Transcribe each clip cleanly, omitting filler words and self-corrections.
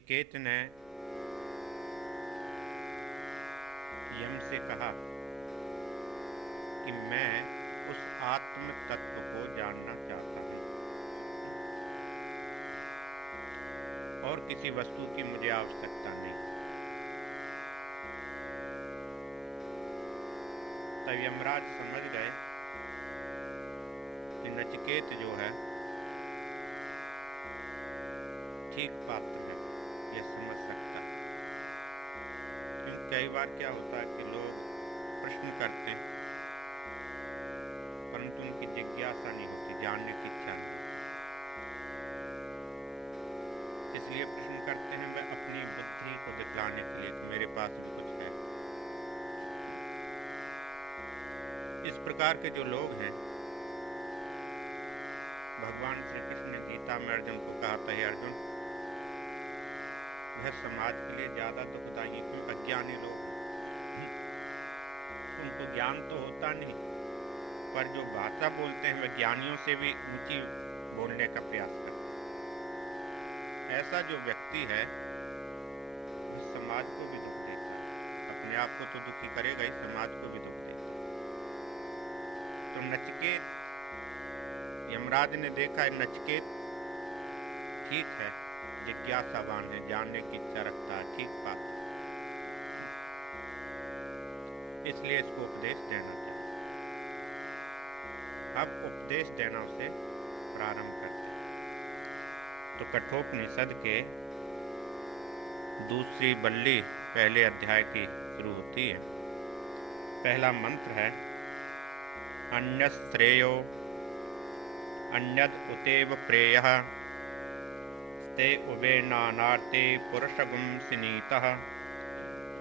नचिकेत ने यम से कहा कि मैं उस आत्म तत्व को जानना चाहता हूँ और किसी वस्तु की मुझे आवश्यकता नहीं। तब यमराज समझ गए कि नचिकेत जो है ठीक पात्र है, यह समझ सकता है। क्योंकि कई बार क्या होता है कि लोग प्रश्न करते हैं परंतु उनकी जिज्ञासा नहीं होती, जानने की इच्छा नहीं होती, इसलिए प्रश्न करते हैं वह अपनी बुद्धि को दिखलाने के लिए कि मेरे पास भी कुछ है। इस प्रकार के जो लोग हैं, भगवान श्री कृष्ण ने गीता में अर्जुन को कहा था, हे अर्जुन वह समाज के लिए ज्यादा दुखदायी है, क्योंकि अज्ञानी लोग हैं, उनको ज्ञान तो होता नहीं, पर जो भाषा बोलते हैं वह ज्ञानियों से भी ऊंची बोलने का प्रयास करते हैं। ऐसा जो व्यक्ति है वह समाज को भी दुख देता है, अपने आप को तो दुखी करेगा ही, समाज को भी दुख देता है। तो नचिकेत, यमराज ने देखा है नचिकेत ठीक है, जिज्ञासावान है, जानने की इच्छा रखता है, ठीक बात, इसलिए इसको उपदेश देना चाहिए। अब उपदेश देना उसे प्रारंभ करते हैं। तो कठोपनिषद के दूसरी बल्ली पहले अध्याय की शुरू होती है। पहला मंत्र है अन्यश्रेयो अन्यद उतेव प्रेयः ते उभे नानार्ते पुरुषगुं सिनीतः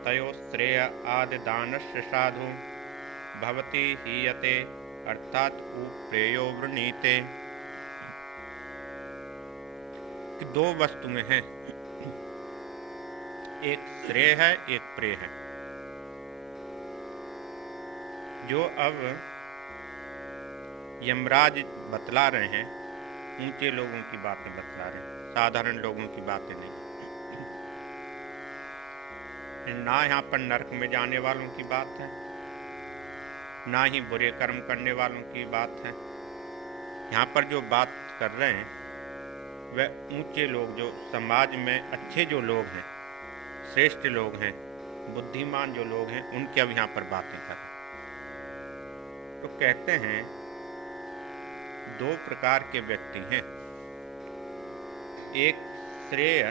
तयो श्रेय आदिदानस्य साधु भवति हीयते अर्थात उप्रेयो वृणीते। दो वस्तुएं हैं, एक श्रेय है, एक प्रेय है। जो अब यमराज बतला रहे हैं, ऊंचे लोगों की बातें बतला रहे हैं, साधारण लोगों की बातें नहीं। ना यहाँ पर नरक में जाने वालों की बात है, ना ही बुरे कर्म करने वालों की बात है। यहाँ पर जो बात कर रहे हैं वह ऊंचे लोग, जो समाज में अच्छे जो लोग हैं, श्रेष्ठ लोग हैं, बुद्धिमान जो लोग हैं, उनकी अब यहाँ पर बातें कर रहे हैं। तो कहते हैं दो प्रकार के व्यक्ति हैं, एक श्रेय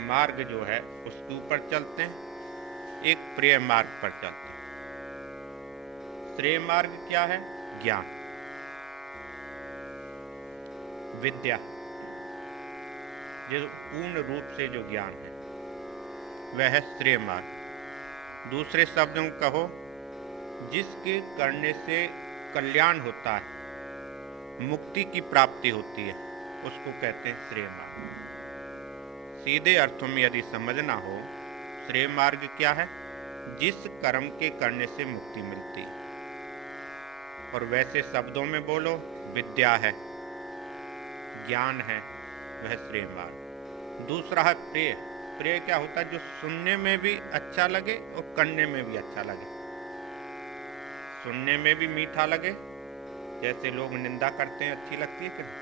मार्ग जो है उसके ऊपर चलते हैं, एक प्रिय मार्ग पर चलते हैं। श्रेय मार्ग क्या है? ज्ञान, विद्या, जो पूर्ण रूप से जो ज्ञान है वह है श्रेय मार्ग। दूसरे शब्दों में कहो, जिसके करने से कल्याण होता है, मुक्ति की प्राप्ति होती है, उसको कहते हैं श्रेय मार्ग। सीधे अर्थों में यदि समझना हो, श्रेय मार्ग क्या है? जिस कर्म के करने से मुक्ति मिलती है। और वैसे शब्दों में बोलो, विद्या है, ज्ञान है, वह श्रेय मार्ग। दूसरा है प्रेय। प्रेय क्या होता है? जो सुनने में भी अच्छा लगे और करने में भी अच्छा लगे। सुनने में भी मीठा लगे, जैसे लोग निंदा करते हैं, अच्छी लगती है कि नहीं?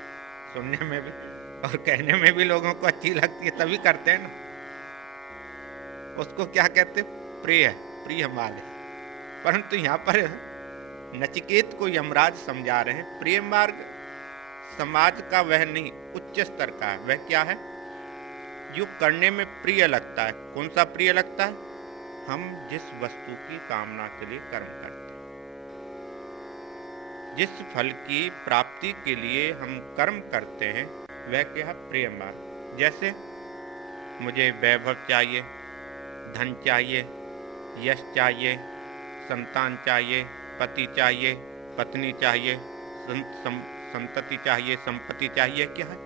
सुनने में भी, और कहने में भी लोगों को अच्छी लगती है, तभी करते हैं ना। उसको क्या कहते हैं? प्रिय, प्रिय मार्ग। परंतु यहाँ पर नचिकेत को यमराज समझा रहे हैं, प्रिय मार्ग समाज का वह नहीं, उच्च स्तर का है। वह क्या है? जो करने में प्रिय लगता है। कौन सा प्रिय लगता है? हम जिस वस्तु की कामना के लिए कर्म करते हैं, जिस फल की प्राप्ति के लिए हम कर्म करते हैं, वह क्या है? प्रिय मार्ग। जैसे मुझे वैभव चाहिए, धन चाहिए, यश चाहिए, संतान चाहिए, पति चाहिए, पत्नी चाहिए, संतति चाहिए, संपत्ति चाहिए, क्या है?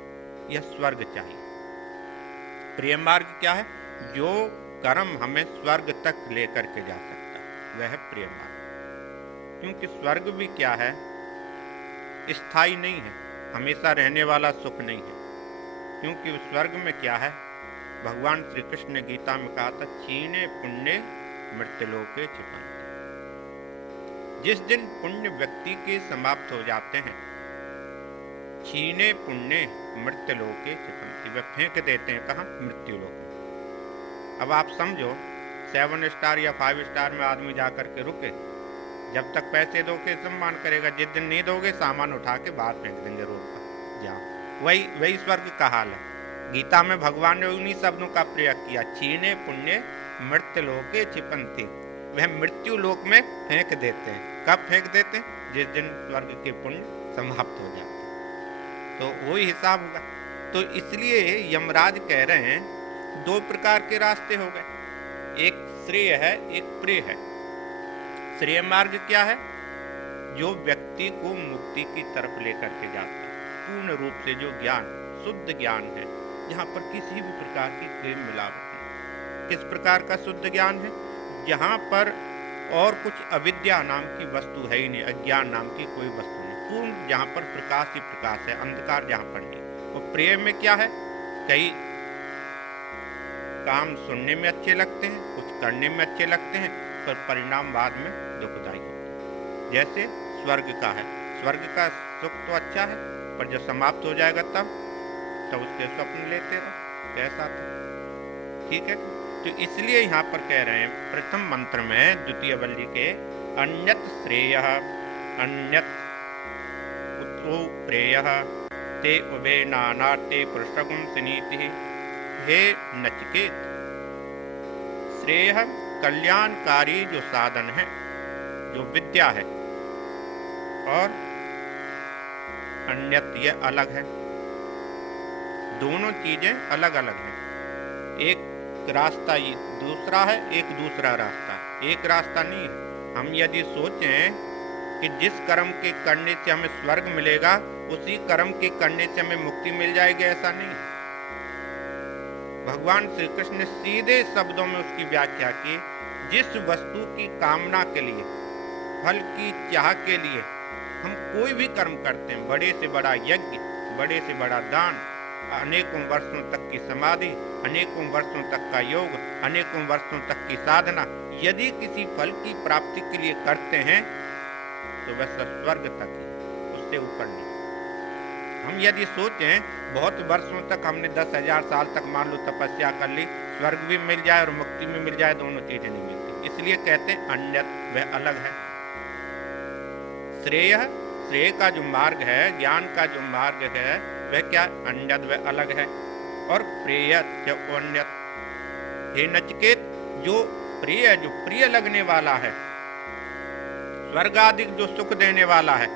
यह स्वर्ग चाहिए। प्रिय मार्ग क्या है? जो कर्म हमें स्वर्ग तक लेकर के जा सकता है, वह है प्रिय मार्ग। क्योंकि स्वर्ग भी क्या है? स्थायी नहीं है, हमेशा रहने वाला सुख नहीं है। क्योंकि उस स्वर्ग में क्या है? भगवान श्री कृष्ण ने गीता में कहा था, क्षीणे पुण्य मृत्युलोके क्षिपन्ति। जिस दिन पुण्य व्यक्ति के समाप्त हो जाते हैं, क्षीणे पुण्य मृत्युलोके क्षिपन्ति, वे फेंक देते हैं कहाँ? मृत्युलोक में। अब आप समझो 7 स्टार या 5 स्टार में आदमी जाकर के रुके, जब तक पैसे दोगे सम्मान करेगा, जिस दिन नहीं दोगे सामान उठा के बाहर फेंक देंगे रोड पर। जाओ, वही स्वर्ग का हाल है। गीता में भगवान ने उन्हीं शब्दों का प्रयोग किया, क्षीणे पुण्य मृत्युलोके क्षिपन्ति, वह मृत्यु लोक में फेंक देते हैं। कब फेंक देते हैं? जिस दिन स्वर्ग के पुण्य समाप्त हो जाते हैं, तो वही हिसाब होगा। तो इसलिए यमराज कह रहे हैं 2 प्रकार के रास्ते हो गए, एक श्रेय है, एक प्रिय है। श्रेय मार्ग क्या है? जो व्यक्ति को मुक्ति की तरफ लेकर के जाता है, पूर्ण रूप से जो ज्ञान, शुद्ध ज्ञान है, जहाँ पर किसी भी प्रकार की कोई मिलावट नहीं। किस प्रकार का शुद्ध ज्ञान है? जहाँ पर और कुछ अविद्या नाम की वस्तु है ही नहीं, अज्ञान नाम की कोई वस्तु नहीं, पूर्ण जहाँ पर प्रकाश ही प्रकाश है, अंधकार जहाँ पर नहीं। और प्रेम में क्या है? कई काम सुनने में अच्छे लगते हैं, कुछ करने में अच्छे लगते हैं, पर परिणाम बाद में दुखदायी होता है। जैसे स्वर्ग का है, स्वर्ग का सुख तो अच्छा है, पर जब समाप्त हो जाएगा तब उसके स्वप्न लेते रहो, कैसा था? ठीक है। तो इसलिए यहाँ पर कह रहे हैं प्रथम मंत्र में द्वितीय वल्ली के, अन्यत श्रेय अन्यत पुत्रो प्रेय ते उभे नानार्ते पुरुषगुम सुनीति। हे नचिकेत, श्रेय कल्याणकारी जो साधन है, जो विद्या है, और अन्यत ये अलग है। दोनों चीजें अलग अलग हैं। एक रास्ता ये दूसरा है, एक दूसरा रास्ता है, एक रास्ता नहीं है। हम यदि सोचें कि जिस कर्म के करने से हमें स्वर्ग मिलेगा, उसी कर्म के करने से हमें मुक्ति मिल जाएगी, ऐसा नहीं है। भगवान श्री कृष्ण ने सीधे शब्दों में उसकी व्याख्या की, जिस वस्तु की कामना के लिए, फल की चाह के लिए हम कोई भी कर्म करते हैं, बड़े से बड़ा यज्ञ, बड़े से बड़ा दान, अनेकों वर्षों तक की समाधि, अनेकों वर्षों तक का योग, अनेकों वर्षों तक की साधना, यदि किसी फल की प्राप्ति के लिए करते हैं तो वह स्वर्ग तक ही, उससे ऊपर नहीं। हम यदि सोचें बहुत वर्षों तक हमने 10,000 साल तक मान लो तपस्या कर ली, स्वर्ग भी मिल जाए और मुक्ति भी मिल जाए, दोनों चीजें नहीं मिलती। इसलिए कहते हैं अन्यत, वह अलग है। श्रेय, श्रेय का जो मार्ग है, ज्ञान का जो मार्ग है, वह क्या? अन्यत, वह अलग है। और प्रेयत या अन्यत। हे नचिकेत, जो प्रिय, जो प्रिय लगने वाला है, स्वर्ग आदि जो सुख देने वाला है,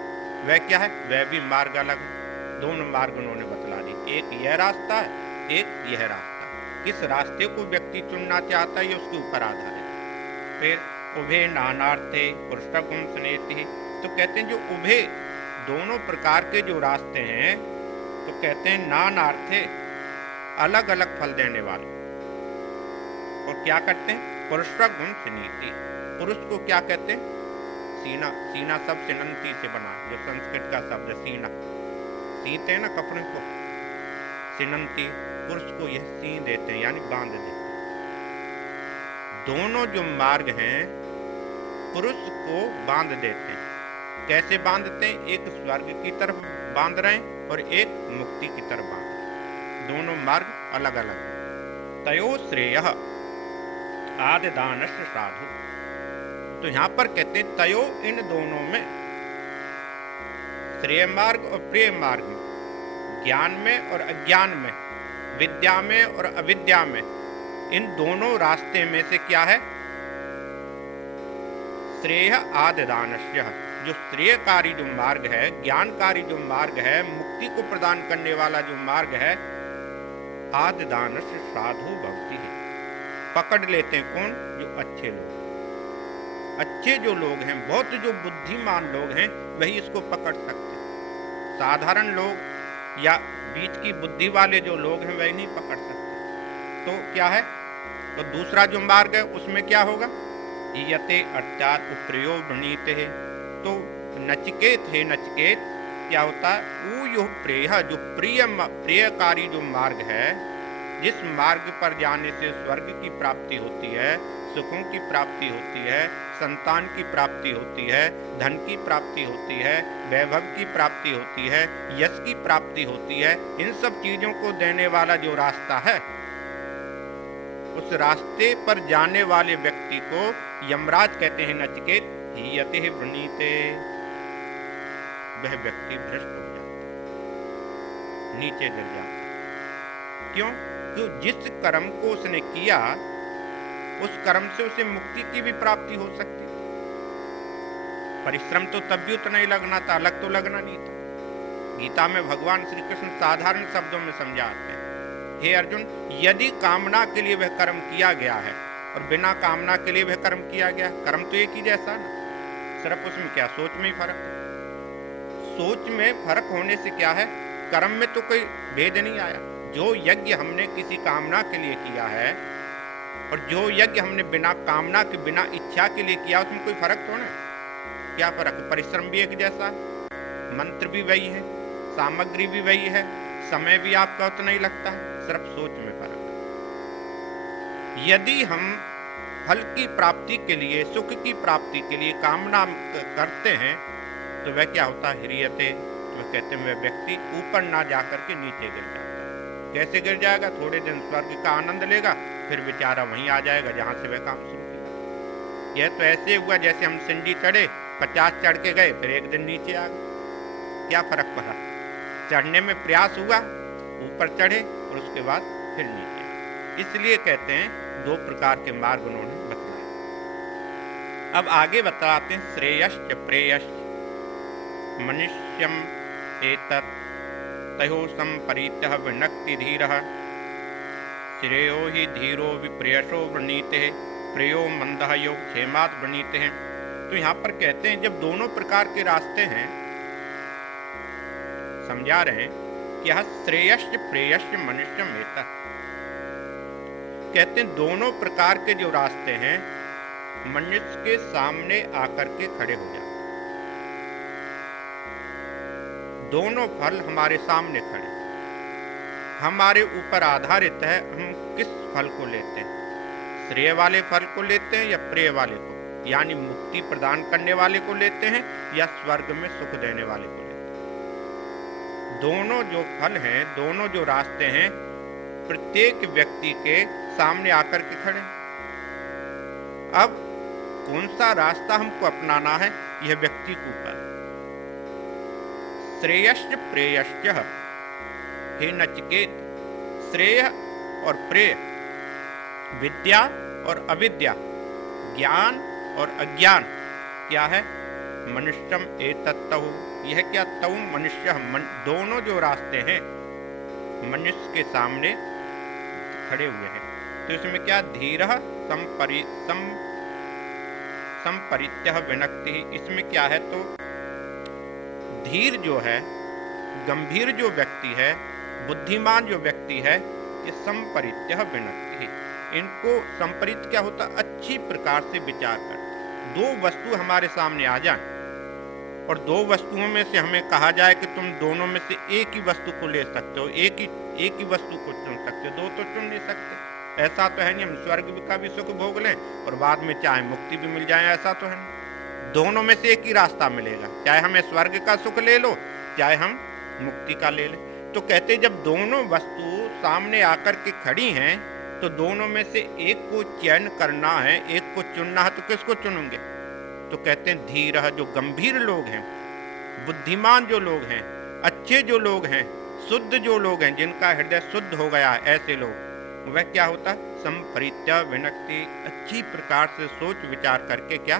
वह क्या है? वह भी मार्ग अलग है। दोनों मार्ग उन्होंने बतला दी, एक यह रास्ता है, एक यह रास्ता। किस रास्ते को व्यक्ति चुनना चाहता है, ये उसके ऊपर आधारित। फिर उभे नानार्थे पुरुषगुम सुनेति, तो कहते हैं जो उभे, दोनों प्रकार के जो रास्ते हैं, तो कहते हैं नानार्थे, अलग अलग फल देने वाले। और क्या करते हैं? पुरुषगुम सुनीति। पुरुष को क्या कहते हैं? सीना। सीना सब सिनंती से बना, जो संस्कृत का शब्द है सीना। सीते हैं ना कपड़े को, सिनंती। पुरुष को यह सी देते हैं, यानी बांध देते हैं। दोनों जो मार्ग हैं, पुरुष को बांध देते हैं। कैसे बांधते हैं? एक स्वर्ग की तरफ बांध रहे हैं और एक मुक्ति की तरफ बांध रहे हैं। दोनों मार्ग अलग अलग हैं। तयो श्रेय आदिदानश्च साधु। तो यहां पर कहते हैं तयो, इन दोनों में, श्रेय मार्ग और प्रिय मार्ग में, ज्ञान में और अज्ञान में, विद्या में और अविद्या में, इन दोनों रास्ते में से क्या है? श्रेय आदिदानश्च, जो श्रेयकारी जो मार्ग है, ज्ञानकारी जो मार्ग है, मुक्ति को प्रदान करने वाला जो मार्ग है, आदिदानश्च साधु भवति है। पकड़ लेते हैं कौन? जो अच्छे लोग। अच्छे जो लोग हैं, बहुत जो बुद्धिमान लोग हैं, वही इसको पकड़ सकते हैं। साधारण लोग या बीच की बुद्धि वाले जो लोग हैं, वही नहीं पकड़ सकते। तो क्या है? तो दूसरा जो मार्ग है, उसमें क्या होगा? यते अर्थात उप्रयो वृणीते है। तो नचिकेत है, नचिकेत क्या होता है? वो यो प्रेय, जो प्रियकारी जो मार्ग है, जिस मार्ग पर जाने से स्वर्ग की प्राप्ति होती है, सुखों की प्राप्ति होती है, संतान की प्राप्ति होती है, धन की प्राप्ति होती है, वैभव की प्राप्ति होती है, यश की प्राप्ति होती है, इन सब चीजों को देने वाला जो रास्ता है, उस रास्ते पर जाने वाले व्यक्ति को यमराज कहते हैं नचिकेत हीयते वृणीते। वह व्यक्ति भ्रष्ट हो जाता, नीचे गिर जाता। क्यों? तो जिस कर्म को उसने किया, उस कर्म से उसे मुक्ति की भी प्राप्ति हो सकती थी। परिश्रम तो तब भी उतना ही लगना था, अलग तो लगना नहीं था। गीता में भगवान श्री कृष्ण साधारण शब्दों में समझाते हैं, हे अर्जुन, यदि कामना के लिए वह कर्म किया गया है और बिना कामना के लिए वह कर्म किया गया, कर्म तो एक ही जैसा ना, सिर्फ उसमें क्या सोच में ही फर्क है। सोच में फर्क होने से क्या है, कर्म में तो कोई भेद नहीं आया। जो यज्ञ हमने किसी कामना के लिए किया है और जो यज्ञ हमने बिना कामना के, बिना इच्छा के लिए किया, उसमें कोई फर्क तो नहीं। क्या फर्क? परिश्रम भी एक जैसा, मंत्र भी वही है, सामग्री भी वही है, समय भी आपका उतना ही लगता है, सिर्फ सोच में फर्क है। यदि हम फल की प्राप्ति के लिए, सुख की प्राप्ति के लिए कामना करते हैं, तो वह क्या होता है? ह्रियते, वह कहते हैं वह व्यक्ति ऊपर ना जाकर के नीचे गिर जाता है। कैसे गिर जाएगा? थोड़े दिन स्वर्ग का आनंद लेगा, फिर बेचारा वहीं आ जाएगा जहां से वह काम शुरू किया। यह तो ऐसे हुआ जैसे हम सिंडी चढ़े, 50 चढ़ के गए, फिर एक दिन नीचे आ गए। क्या फर्क पड़ा? चढ़ने में प्रयास हुआ, ऊपर चढ़े और उसके बाद फिर नीचे आए। इसलिए कहते हैं 2 प्रकार के मार्ग उन्होंने बतलाए। अब आगे बताते हैं श्रेयश्च प्रेयश्च मनुष्यम एतत् तयो संपरीतः विनक्ति धीरः श्रेयो हि धीरो विप्रेयसो वृणीते प्रेयो मंदः योग क्षेमात् वृणीते हैं। तो यहाँ पर कहते हैं जब दोनों प्रकार के रास्ते हैं, समझा रहे हैं कि यह श्रेयश्च प्रेयश्च मनुष्यम एतत्, कहते हैं दोनों प्रकार के जो रास्ते हैं मनुष्य के सामने आकर के खड़े हो जाते, दोनों फल हमारे सामने खड़े, हमारे ऊपर आधारित है हम किस फल को लेते हैं, श्रेय वाले फल को लेते हैं या प्रेय वाले को, यानी मुक्ति प्रदान करने वाले को लेते हैं या स्वर्ग में सुख देने वाले को लेते हैं। दोनों जो फल हैं, दोनों जो रास्ते हैं, प्रत्येक व्यक्ति के सामने आकर के खड़े। अब कौन सा रास्ता हमको अपनाना है, यह व्यक्ति के ऊपर। श्रेयश्च प्रेयश्च, हे नचिकेत, श्रेय और प्रेय, विद्या और अविद्या, ज्ञान और अज्ञान क्या है? मनुष्यम एतत्तहु, यह क्या? तऊ मनुष्य, दोनों जो रास्ते हैं मनुष्य के सामने खड़े हुए हैं। तो इसमें क्या? धीरः संपरित्यः विनक्ति, इसमें क्या है? तो धीर जो है, गंभीर जो व्यक्ति है, बुद्धिमान जो व्यक्ति है, ये संपरित्यः विनक्ति, इनको संपरित क्या होता? अच्छी प्रकार से विचार कर। 2 वस्तु हमारे सामने आ जाए और 2 वस्तुओं में से हमें कहा जाए कि तुम दोनों में से एक ही वस्तु को ले सकते हो, एक ही वस्तु को चुन सकते हो, 2 तो चुन नहीं सकते। ऐसा तो है नहीं हम स्वर्ग का भी सुख भोग लें और बाद में चाहे मुक्ति भी मिल जाए, ऐसा तो है नहीं। दोनों में से एक ही रास्ता मिलेगा, चाहे हमें स्वर्ग का सुख ले लो, चाहे हम मुक्ति का ले लें। तो कहते जब दोनों वस्तु सामने आकर के खड़ी हैं, तो दोनों में से एक को चयन करना है, एक को चुनना है, तो किसको चुनेंगे? तो कहते हैं धीर, जो गंभीर लोग हैं, बुद्धिमान जो लोग हैं, अच्छे जो लोग हैं, शुद्ध जो लोग हैं, जिनका हृदय शुद्ध हो गया है, ऐसे लोग, वह क्या होता? संपरित्य विनक्ति, अच्छी प्रकार से सोच विचार करके क्या?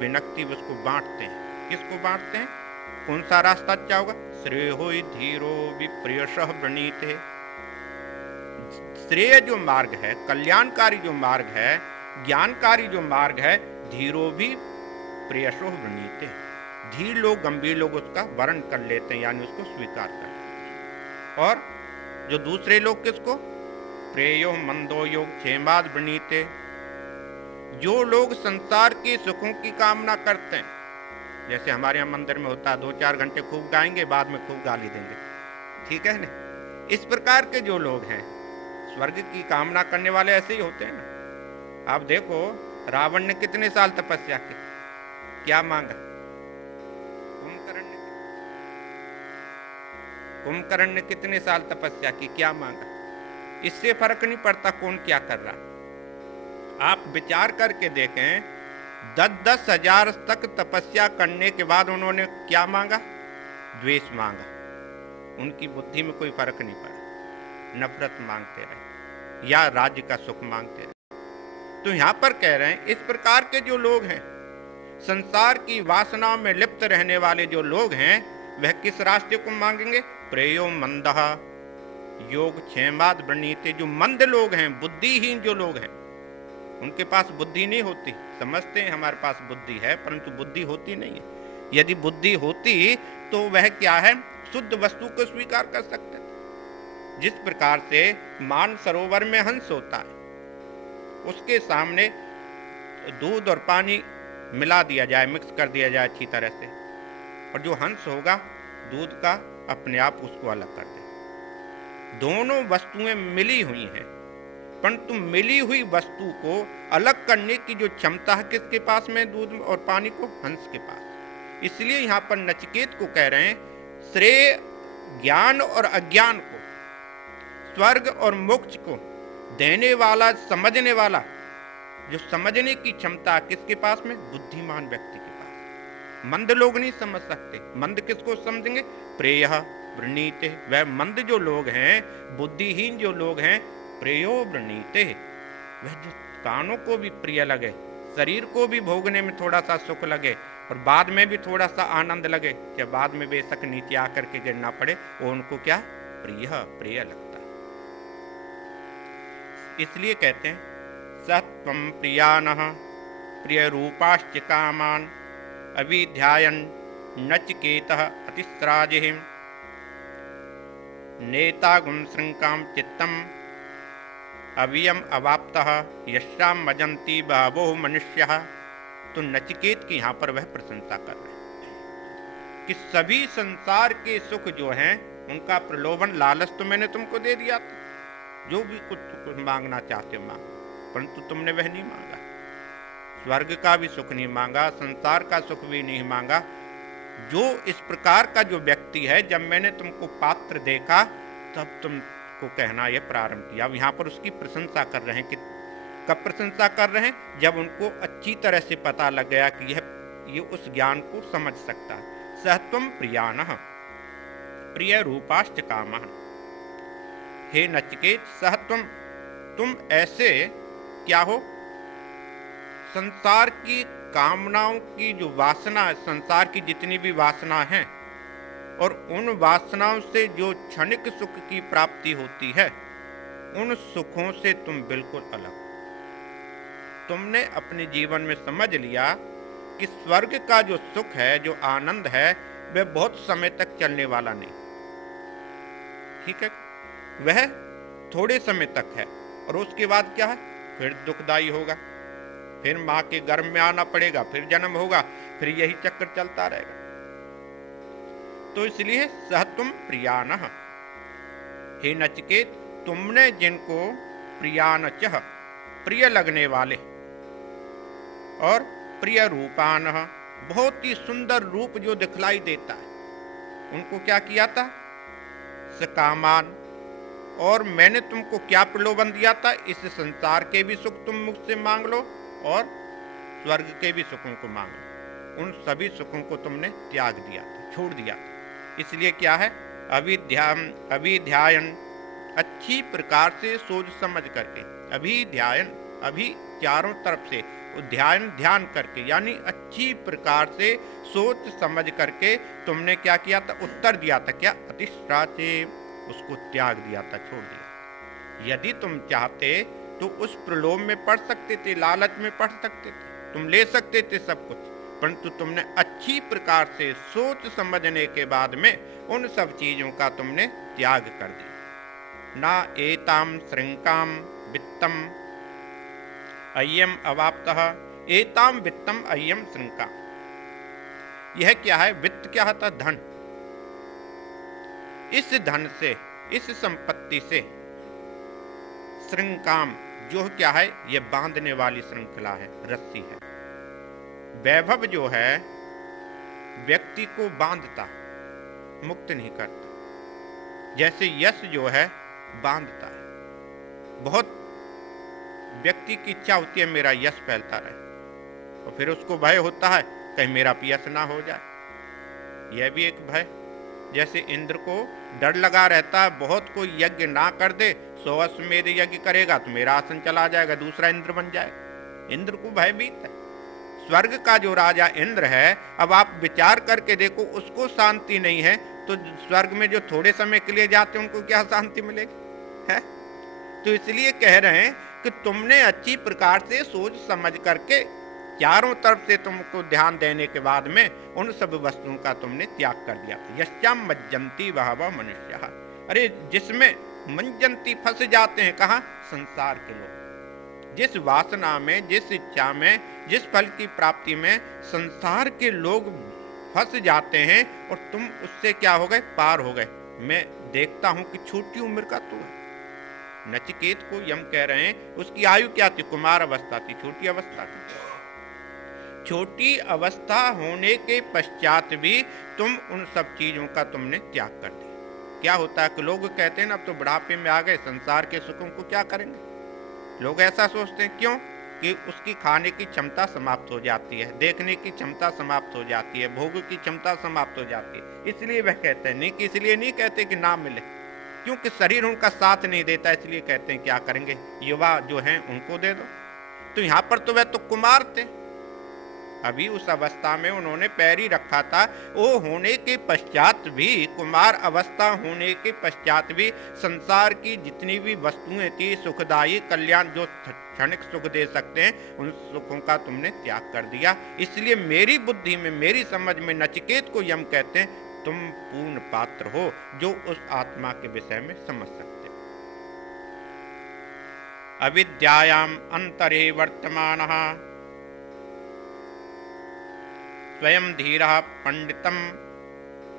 विनक्ति, उसको बांटते हैं। किसको बांटते हैं? कौन सा रास्ता अच्छा होगा? श्रेयो धीरो विप्रेयसः वृणीते, श्रेय जो मार्ग है, कल्याणकारी जो मार्ग है, ज्ञानकारी जो मार्ग है, धीरो भी प्रेयसो वृणीते, धीर लोग, गंभीर लोग उसका वर्ण कर लेते हैं, यानी उसको स्वीकार करते हैं। और जो दूसरे लोग किसको? प्रेयो मंदो योग क्षेमाद वृणीते, जो लोग संसार के सुखों की कामना करते हैं, जैसे हमारे यहाँ मंदिर में होता है 2-4 घंटे खूब गाएंगे, बाद में खूब गाली देंगे, ठीक है ना? इस प्रकार के जो लोग हैं, स्वर्ग की कामना करने वाले ऐसे ही होते हैं ना। आप देखो रावण ने कितने साल तपस्या की, क्या मांगा? कुंभकर्ण ने कुंभकर्ण ने कितने साल तपस्या की, क्या मांगा? इससे फर्क नहीं पड़ता कौन क्या कर रहा है। आप विचार करके देखें, 10-10 हजार तक तपस्या करने के बाद उन्होंने क्या मांगा? द्वेष मांगा। उनकी बुद्धि में कोई फर्क नहीं पड़ा, नफरत मांगते रहे या राज्य का सुख मांगते रहे। तो यहां पर कह रहे हैं इस प्रकार के जो लोग हैं, संसार की वासनाओं में लिप्त रहने वाले जो लोग हैं, वह किस रास्ते को मांगेंगे? प्रेयो मंदः योग क्षेमाद वृणीते। जो मंद लोग हैं, बुद्धिहीन जो लोग हैं, उनके पास बुद्धि नहीं होती। समझते हैं हमारे पास बुद्धि है, परंतु बुद्धि होती नहीं है। यदि बुद्धि होती तो वह क्या है? शुद्ध वस्तु को स्वीकार कर सकते थे। जिस प्रकार से मान सरोवर में हंस होता है, उसके सामने दूध और पानी मिला दिया जाए, मिक्स कर दिया जाए अच्छी तरह से, और जो हंस होगा दूध का अपने आप उसको अलग कर दे। दोनों वस्तुएं मिली हुई हैं, परंतु मिली हुई वस्तु को अलग करने की जो क्षमता है किसके पास में? दूध और पानी को, हंस के पास। इसलिए यहां पर नचिकेत को कह रहे हैं, श्रेय ज्ञान और अज्ञान को, स्वर्ग और मोक्ष को देने वाला, समझने वाला, जो समझने की क्षमता किसके पास में? बुद्धिमान व्यक्ति के पास। मंद लोग नहीं समझ सकते। मंद किसको समझेंगे? प्रेयः वृणीते। वह मंद जो लोग हैं, बुद्धिहीन जो लोग हैं, प्रेयो वृणीते, वह जो कानों को भी प्रिय लगे, शरीर को भी भोगने में थोड़ा सा सुख लगे और बाद में भी थोड़ा सा आनंद लगे, क्या बाद में बेशक नीचे आकर के गिरना पड़े, वो उनको क्या? प्रिय लगता है। इसलिए कहते हैं सत्वं प्रियानः प्रिय रूपाश्च कामान अविध्यायन् नचिकेतः अतिस्राजिः नेतागुं श्रृंकाम चित्तम अवियम अवाप्तः यश्याम मजंती बहवो मनुष्यः। तो नचिकेत की यहाँ पर वह प्रशंसा कर रहे हैं कि सभी संसार के सुख जो हैं, उनका प्रलोभन, लालच तो मैंने तुमको दे दिया था, जो भी कुछ मांगना चाहते हो मांगो, परंतु तुमने वह नहीं मांगा। स्वर्ग का भी सुख नहीं मांगा, संसार का सुख भी नहीं मांगा। जो इस प्रकार का जो व्यक्ति है, जब मैंने तुमको पात्र देखा तब तुमको कहना यह प्रारंभ किया। अब यहाँ पर उसकी प्रशंसा कर रहे हैं कि कब प्रशंसा कर रहे हैं? जब उनको अच्छी तरह से पता लग गया कि ये उस ज्ञान को समझ सकता है। सहत्वम प्रियानः प्रिय रूपाश्च कामः। हे नचिकेत, सहत्वम, तुम ऐसे क्या हो? संसार की कामनाओं की जो वासना है, संसार की जितनी भी वासना है, और उन वासनाओं से जो क्षणिक सुख की प्राप्ति होती है, उन सुखों से तुम बिल्कुल अलग। तुमने अपने जीवन में समझ लिया कि स्वर्ग का जो सुख है, जो आनंद है, वह बहुत समय तक चलने वाला नहीं। ठीक है, वह थोड़े समय तक है और उसके बाद क्या है? फिर दुखदाई होगा, फिर मां के गर्भ में आना पड़ेगा, फिर जन्म होगा, फिर यही चक्कर चलता रहेगा। तो इसलिए सहत्वम प्रियानः, हे नचिकेत, तुमने जिनको प्रियानचः, प्रिय लगने वाले, और प्रिय रूपानः, बहुत ही सुंदर रूप जो दिखलाई देता है, उनको क्या किया था? सकामान। और मैंने तुमको क्या प्रलोभन दिया था? इस संसार के भी सुख तुम मुझसे मांग लो और स्वर्ग के भी सुखों को मांग लो। उन सभी सुखों को तुमने त्याग दिया था, छोड़ दिया था। इसलिए क्या है? अभिध्यायन, अच्छी प्रकार से सोच समझ करके, अभिध्यायन, अभी चारों तरफ से ध्यान करके, यानी अच्छी प्रकार से सोच समझ करके तुमने क्या किया था? उत्तर दिया था। क्या? अतिश्राचे, उसको त्याग दिया था, छोड़ दिया। यदि तुम चाहते तो उस प्रलोभ में पड़ सकते थे, लालच में पड़ सकते थे, तुम ले सकते थे सब कुछ, परंतु तुमने अच्छी प्रकार से सोच समझने के बाद में उन सब चीजों का तुमने त्याग कर दिया। ना एताम श्रृंकाम वित्तम अय्यम अवाप्तः, एताम वित्तम अय्यम श्रृंका। यह क्या है? वित्त क्या होता? धन। इस धन से, इस संपत्ति से श्रृंकाम, जो क्या है, ये बांधने वाली श्रृंखला है, रस्सी है। वैभव जो है व्यक्ति को बांधता, मुक्त नहीं करता। जैसे यश जो है बांधता है। बहुत व्यक्ति की इच्छा होती है मेरा यश फैलता रहे, और फिर उसको भय होता है कहीं मेरा यश ना हो जाए। यह भी एक भय। जैसे इंद्र को डर लगा रहता है, बहुत कोई यज्ञ ना कर दे, 100 अश्वमेध यज्ञ करेगा तो मेरा आसन चला जाएगा, दूसरा इंद्र बन जाएगा। इंद्र को भयभीत है। स्वर्ग का जो राजा इंद्र है, अब आप विचार करके देखो, उसको शांति नहीं है तो स्वर्ग में जो थोड़े समय के लिए जाते हैं उनको क्या शांति मिलेगी है? तो इसलिए कह रहे हैं कि तुमने अच्छी प्रकार से सोच समझ करके चारों तरफ से तुमको ध्यान देने के बाद में उन सब वस्तुओं का तुमने त्याग कर दिया। यश्चाम मज्जंती वह मनुष्य, अरे जिसमें मंजंती फंस जाते हैं, कहाँ? संसार के लोग। जिस वासना में, जिस इच्छा में, जिस फल की प्राप्ति में संसार के लोग फंस जाते हैं, और तुम उससे क्या हो गए? पार हो गए। मैं देखता हूं कि छोटी उम्र का तू है। नचिकेत को यम कह रहे हैं, उसकी आयु क्या थी? कुमार अवस्था थी, छोटी अवस्था थी। छोटी अवस्था होने के पश्चात भी तुम उन सब चीजों का तुमने त्याग कर दिया। क्या होता है कि लोग कहते हैं ना, अब तो बुढ़ापे में आ गए, संसार के सुखों को क्या करेंगे? लोग ऐसा सोचते हैं। क्यों? कि उसकी खाने की क्षमता समाप्त हो जाती है, देखने की क्षमता समाप्त हो जाती है, भोग की क्षमता समाप्त हो जाती है। इसलिए वह कहते हैं, नहीं कि इसलिए नहीं कहते कि ना मिले, क्योंकि शरीर उनका साथ नहीं देता, इसलिए कहते हैं क्या करेंगे, युवा जो हैं उनको दे दो। तो यहाँ पर तो वह तो कुमार थे, अभी उस अवस्था में उन्होंने पैर ही रखा था। वो होने के पश्चात भी, कुमार अवस्था होने के पश्चात भी संसार की जितनी भी वस्तुएं थी, सुखदायी, कल्याण, जो क्षणिक सुख दे सकते हैं, उन सुखों का तुमने त्याग कर दिया। इसलिए मेरी बुद्धि में, मेरी समझ में नचिकेत को यम कहते हैं, तुम पूर्ण पात्र हो जो उस आत्मा के विषय में समझ सकते हो। अविद्यायाम अंतरे वर्तमानः स्वयं धीरः पंडितं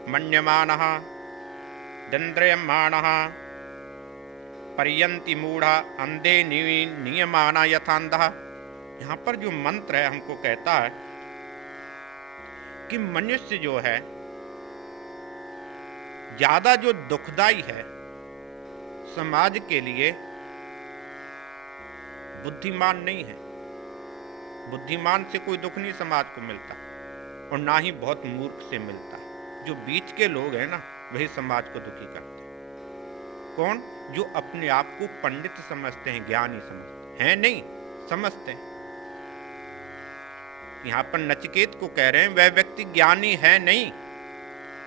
मन्यमानः दन्द्रयमाणः पर्यन्ति मूढ़ा अंधे नियमाना यथांधः। यहाँ पर जो मंत्र है हमको कहता है कि मनुष्य जो है ज्यादा जो दुखदाई है समाज के लिए, बुद्धिमान नहीं है। बुद्धिमान से कोई दुख नहीं समाज को मिलता, और ना ही बहुत मूर्ख से मिलता है। जो बीच के लोग हैं ना, वही समाज को दुखी करते हैं। कौन? जो अपने आप को पंडित समझते हैं, ज्ञानी समझते हैं, नहीं समझते हैं। यहां पर नचिकेत को कह रहे हैं, वह व्यक्ति ज्ञानी है नहीं,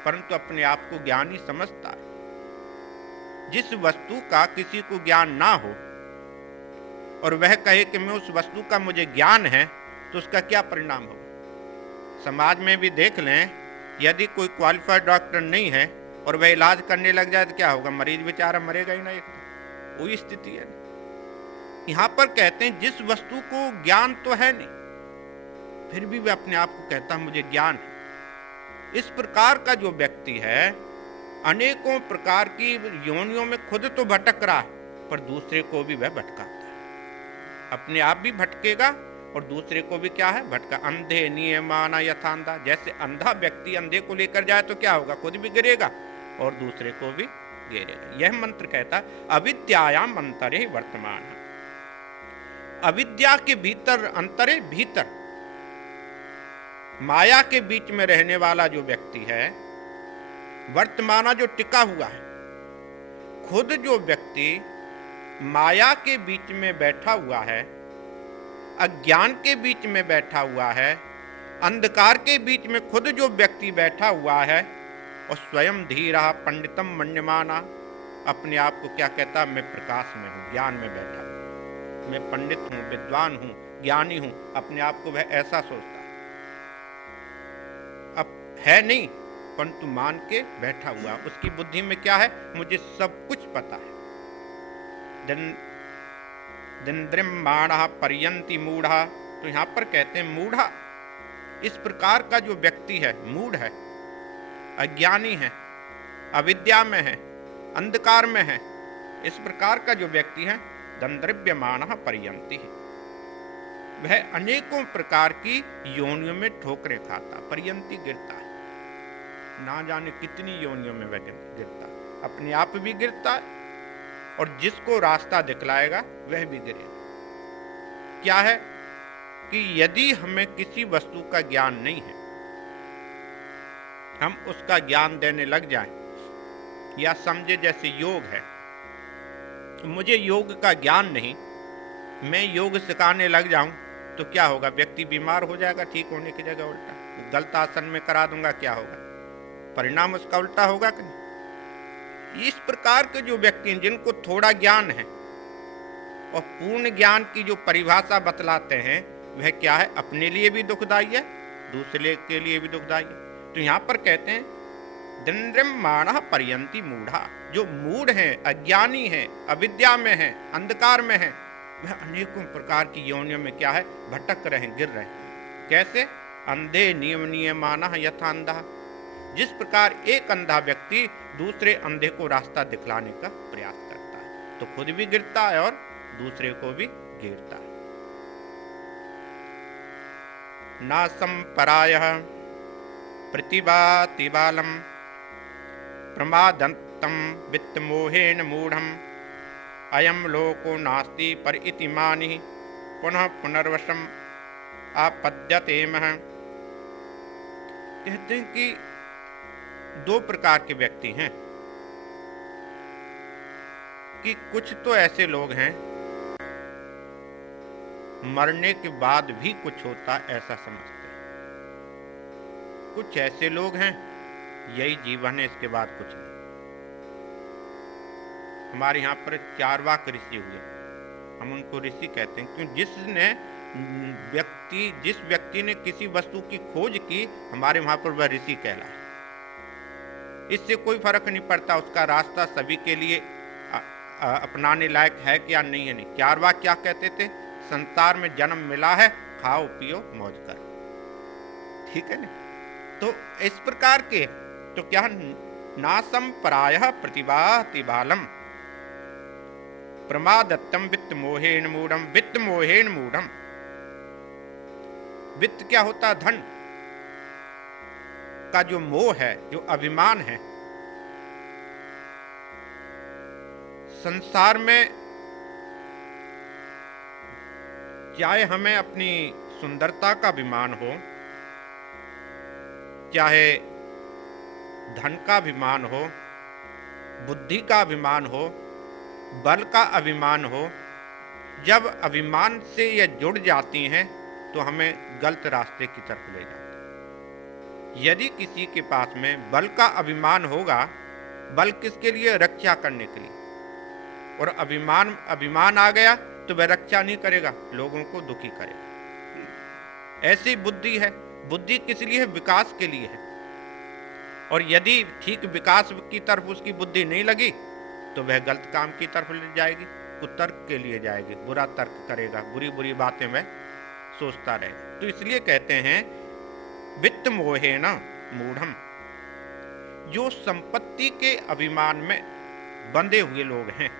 परंतु अपने आप को ज्ञानी समझता है। जिस वस्तु का किसी को ज्ञान ना हो और वह कहे कि मैं उस वस्तु का मुझे ज्ञान है, तो उसका क्या परिणाम होगा? समाज में भी देख लें, यदि कोई क्वालिफाइड डॉक्टर नहीं है और वह इलाज करने लग जाए तो क्या होगा? मरीज बेचारा मरेगा ही ना, एक तो वही स्थिति है। यहां पर कहते हैं जिस वस्तु को ज्ञान तो है नहीं, फिर भी वह अपने आप को कहता है मुझे ज्ञान है। इस प्रकार का जो व्यक्ति है, अनेकों प्रकार की योनियों में खुद तो भटक रहा है, पर दूसरे को भी वह भटकाता है। अपने आप भी भटकेगा और दूसरे को भी क्या है? भटका। अंधे नियमाना यथांधा। जैसे अंधा व्यक्ति अंधे को लेकर जाए तो क्या होगा? खुद भी गिरेगा और दूसरे को भी गिरेगा। यह मंत्र कहता है अविद्यायाम अंतरे वर्तमान। अविद्या के भीतर, अंतरे भीतर, माया के बीच में रहने वाला जो व्यक्ति है, वर्तमाना जो टिका हुआ है, खुद जो व्यक्ति माया के बीच में बैठा हुआ है, अज्ञान के बीच में बैठा हुआ है, अंधकार के बीच में खुद जो व्यक्ति बैठा हुआ है, और स्वयं धीरा पंडितम मन्यमाना, अपने आप को क्या कहता? मैं प्रकाश में हूं, ज्ञान में बैठा हूं, मैं पंडित हूं, विद्वान हूं, ज्ञानी हूं। अपने आप को वह ऐसा सोचता है। अब है नहीं, परंतु मान के बैठा हुआ। उसकी बुद्धि में क्या है? मुझे सब कुछ पता है। दन्द्रियमाणः पर्यन्ति मूढ़ा। तो यहां पर कहते हैं मूढ़ा, इस प्रकार का जो व्यक्ति है, मूढ़ है, अज्ञानी है, अविद्या में है, अंधकार में है, इस प्रकार का जो व्यक्ति है, दंद्रव्यमानः पर्यन्ति। वह अनेकों प्रकार की योनियों में ठोकरें खाता, पर्यन्ति गिरता है, ना जाने कितनी योनियों में वह गिरता है, अपने आप भी गिरता है और जिसको रास्ता दिखलाएगा वह भी गिरेगा। क्या है कि यदि हमें किसी वस्तु का ज्ञान नहीं है, हम उसका ज्ञान देने लग जाएं, या समझे जैसे योग है, मुझे योग का ज्ञान नहीं, मैं योग सिखाने लग जाऊं तो क्या होगा, व्यक्ति बीमार हो जाएगा, ठीक होने की जगह उल्टा। गलत आसन में करा दूंगा, क्या होगा, परिणाम उसका उल्टा होगा कि नहीं। इस प्रकार के जो व्यक्ति हैं जिनको थोड़ा ज्ञान है और पूर्ण ज्ञान की जो परिभाषा बतलाते हैं, वह क्या है, अपने लिए भी दुखदायी है, दूसरे के लिए भी दुखदायी है। तो यहां पर कहते हैं दंद्रम्यमाणः पर्यन्ति मूढ़ा, जो मूढ़ हैं, अज्ञानी हैं, अविद्या में हैं, अंधकार में हैं, वह अनेकों प्रकार की योनियों में क्या है, भटक रहे हैं, गिर रहे हैं। कैसे, अंधे नियम नियमानः यथा अंधा, जिस प्रकार एक अंधा व्यक्ति दूसरे अंधे को रास्ता दिखलाने का प्रयास करता है तो खुद भी गिरता है और दूसरे को भी गिरता है। नासं परायः प्रतिभाति बालम प्रमादन्तं वित्तमोहेन मूढ़म अयम लोको नास्ति पर इति मानिः पुनः पुनर्वशम आपद्यते मह। कहते हैं कि दो प्रकार के व्यक्ति हैं, कि कुछ तो ऐसे लोग हैं मरने के बाद भी कुछ होता ऐसा समझते हैं, कुछ ऐसे लोग हैं यही जीवन है, इसके बाद कुछ नहीं। हमारे यहाँ पर चारवाक ऋषि हुए, हम उनको ऋषि कहते हैं, क्यों, जिस व्यक्ति ने किसी वस्तु की खोज की, हमारे वहां पर वह ऋषि कहलाए। इससे कोई फर्क नहीं पड़ता उसका रास्ता सभी के लिए अपनाने लायक है क्या नहीं है नहीं। चारवाक क्या कहते थे, संसार में जन्म मिला है, खाओ पियो मौज करो, ठीक है ना। तो इस प्रकार के तो क्या, नासं परायः प्रतिभाति बालम प्रमादत्तम वित्तमोहेन मूढ़म, वित्तमोहेन मूढ़म। वित्त क्या होता है, धन का जो मोह है, जो अभिमान है। संसार में चाहे हमें अपनी सुंदरता का अभिमान हो, चाहे धन का अभिमान हो, बुद्धि का अभिमान हो, बल का अभिमान हो, जब अभिमान से ये जुड़ जाती हैं तो हमें गलत रास्ते की तरफ ले जाती है। यदि किसी के पास में बल का अभिमान होगा, बल किसके लिए, रक्षा करने के लिए, और अभिमान आ गया तो वह रक्षा नहीं करेगा, लोगों को दुखी करेगा। ऐसी बुद्धि है, बुद्धि किस लिए है, विकास के लिए है। और यदि ठीक विकास की तरफ उसकी बुद्धि नहीं लगी तो वह गलत काम की तरफ ले जाएगी, कुतर्क के लिए जाएगी, बुरा तर्क करेगा, बुरी बुरी बातें वह सोचता रहेगा। तो इसलिए कहते हैं वित्त मोहेन मूढ़म, जो संपत्ति के अभिमान में बंधे हुए लोग हैं।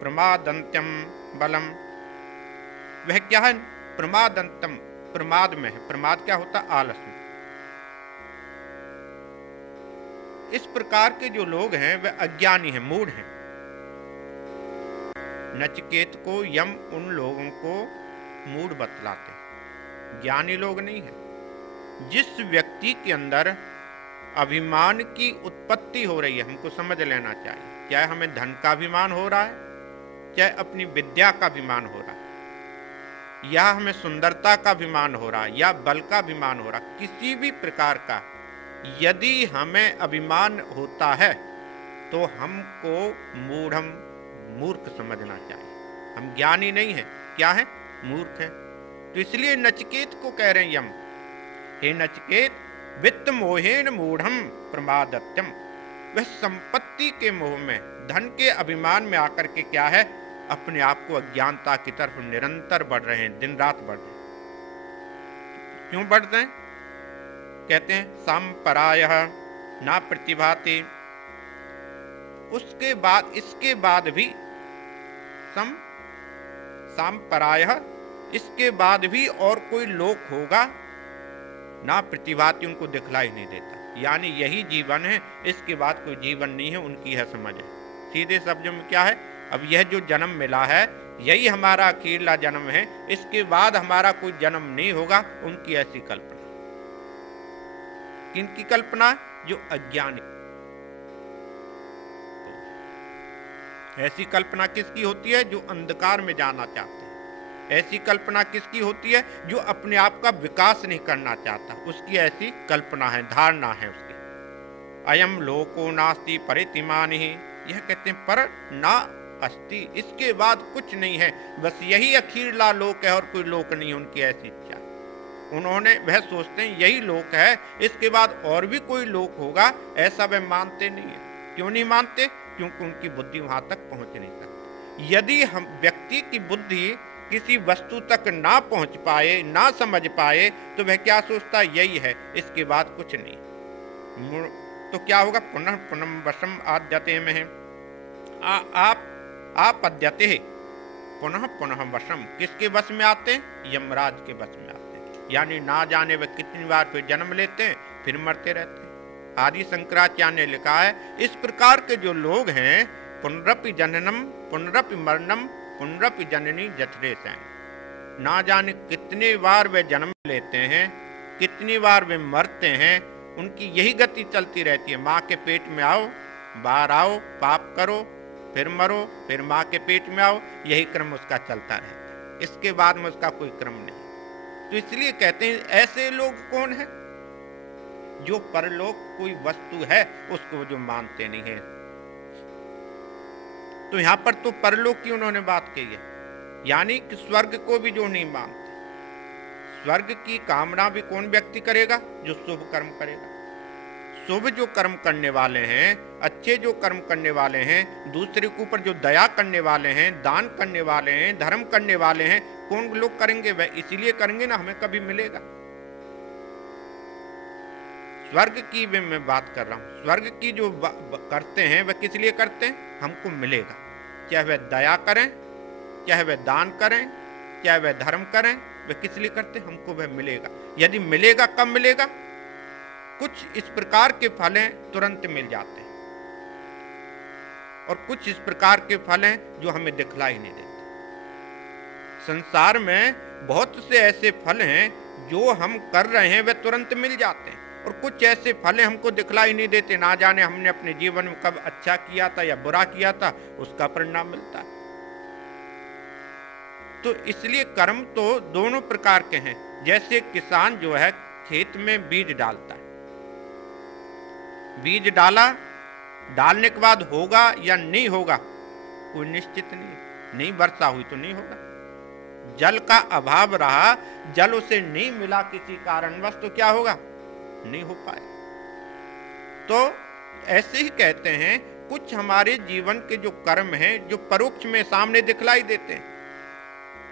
प्रमादंत्यम बलम, वह क्या है, प्रमादंतम, प्रमाद में है। प्रमाद क्या होता, आलस में। इस प्रकार के जो लोग हैं वह अज्ञानी हैं, मूढ़ हैं। नचिकेत को यम उन लोगों को मूढ़ बतलाते हैं, ज्ञानी लोग नहीं है। जिस व्यक्ति के अंदर अभिमान की उत्पत्ति हो रही है, हमको समझ लेना चाहिए, चाहे हमें धन का अभिमान हो रहा है, चाहे अपनी विद्या का अभिमान हो रहा है, या हमें सुंदरता का अभिमान हो रहा है, या बल का अभिमान हो रहा है, किसी भी प्रकार का यदि हमें अभिमान होता है तो हमको मूढ़म, मूर्ख समझना चाहिए। हम ज्ञानी नहीं है, क्या है, मूर्ख है। तो इसलिए नचिकेत को कह रहे हैं यम, हे नचिकेत, वित्त मोहेन मूढ़म प्रमादत्यम, वह संपत्ति के मोह में, धन के अभिमान में आकर के क्या है, अपने आप को अज्ञानता की तरफ निरंतर बढ़ रहे हैं, दिन रात बढ़ रहे हैं। क्यों बढ़ रहे हैं, कहते हैं संपरायः ना प्रतिभाति, उसके बाद, इसके बाद भी सम सांपरायः, इसके बाद भी और कोई लोक होगा ना प्रतिभाति, उनको दिखलाई नहीं देता। यानी यही जीवन है, इसके बाद कोई जीवन नहीं है, उनकी है समझ है। सीधे शब्दों में क्या है, अब यह जो जन्म मिला है यही हमारा अकेला जन्म है, इसके बाद हमारा कोई जन्म नहीं होगा, उनकी ऐसी कल्पना। किनकी कल्पना? जो अज्ञानी। ऐसी कल्पना किसकी होती है? जो अंधकार में जाना चाहते हैं। ऐसी कल्पना किसकी होती है? जो अपने आप का विकास नहीं करना चाहता, उसकी ऐसी कल्पना है, धारणा है उसकी। अयम लोको नास्ति परितिमानिहि, यह कहते हैं पर ना अस्ति, इसके बाद कुछ नहीं है, बस यही अखीरला लोक है और कोई लोक नहीं, उनकी ऐसी इच्छा। उन्होंने वह सोचते हैं यही लोक है, इसके बाद और भी कोई लोक होगा, ऐसा वह मानते नहीं है। क्यों नहीं मानते? क्योंकि उनकी बुद्धि वहां तक पहुंच नहीं सकती। यदि हम व्यक्ति की बुद्धि किसी वस्तु तक ना पहुंच पाए, ना समझ पाए, तो वह क्या सोचता? यही है, इसके बाद कुछ नहीं। तो क्या होगा? पुनः पुनः वशम आद्यते में है, आप अद्यते पुनः पुनः वशम, किसके वश में आते हैं? यमराज के वश में आते हैं। यानी ना जाने वह कितनी बार फिर जन्म लेते हैं, फिर मरते रहते हैं। आदि शंकराचार्य ने लिखा है, इस प्रकार के जो लोग हैं, पुनरपि जननम पुनरपि मरणम पुनरपि जननी जठरेशयन, ना जाने कितने बार वे जन्म लेते हैं, कितनी बार वे मरते हैं, उनकी यही गति चलती रहती है। माँ के पेट में आओ, बाहर आओ, पाप करो, फिर मरो, फिर माँ के पेट में आओ, यही क्रम उसका चलता रहता है, इसके बाद में उसका कोई क्रम नहीं। तो इसलिए कहते हैं ऐसे लोग कौन है? जो परलोक कोई वस्तु है उसको जो मानते नहीं है। तो यहां पर तो परलोक की उन्होंने बात कही है, यानी कि स्वर्ग को भी जो नहीं मानते। स्वर्ग की कामना भी कौन व्यक्ति करेगा? जो शुभ कर्म करेगा। शुभ जो कर्म करने वाले हैं, अच्छे जो कर्म करने वाले हैं, दूसरे के ऊपर जो दया करने वाले हैं, दान करने वाले हैं, धर्म करने वाले हैं, कौन लोग करेंगे? वह इसीलिए करेंगे ना हमें कभी मिलेगा। स्वर्ग की भी मैं बात कर रहा हूं। स्वर्ग की जो करते हैं वह किस लिए करते हैं? हमको मिलेगा। चाहे वह दया करें, चाहे वह दान करें, चाहे वह धर्म करें, वह किस लिए करते हैं? हमको वह मिलेगा। यदि मिलेगा, कब मिलेगा? कुछ इस प्रकार के फल हैं तुरंत मिल जाते हैं, और कुछ इस प्रकार के फल हैं जो हमें दिखलाई नहीं देते। संसार में बहुत से ऐसे फल हैं जो हम कर रहे हैं वे तुरंत मिल जाते हैं, और कुछ ऐसे फल हमको दिखलाई नहीं देते। ना जाने हमने अपने जीवन में कब अच्छा किया था या बुरा किया था, उसका परिणाम मिलता है। तो इसलिए कर्म तो दोनों प्रकार के हैं। जैसे किसान जो है खेत में बीज डालता है, बीज डाला, डालने के बाद होगा या नहीं होगा कोई निश्चित नहीं वर्षा हुई तो नहीं होगा। जल का अभाव रहा, जल उसे नहीं मिला किसी कारणवश, तो क्या होगा? नहीं हो पाए। तो ऐसे ही कहते हैं कुछ हमारे जीवन के जो कर्म हैं जो परोक्ष में सामने दिखलाई देते हैं,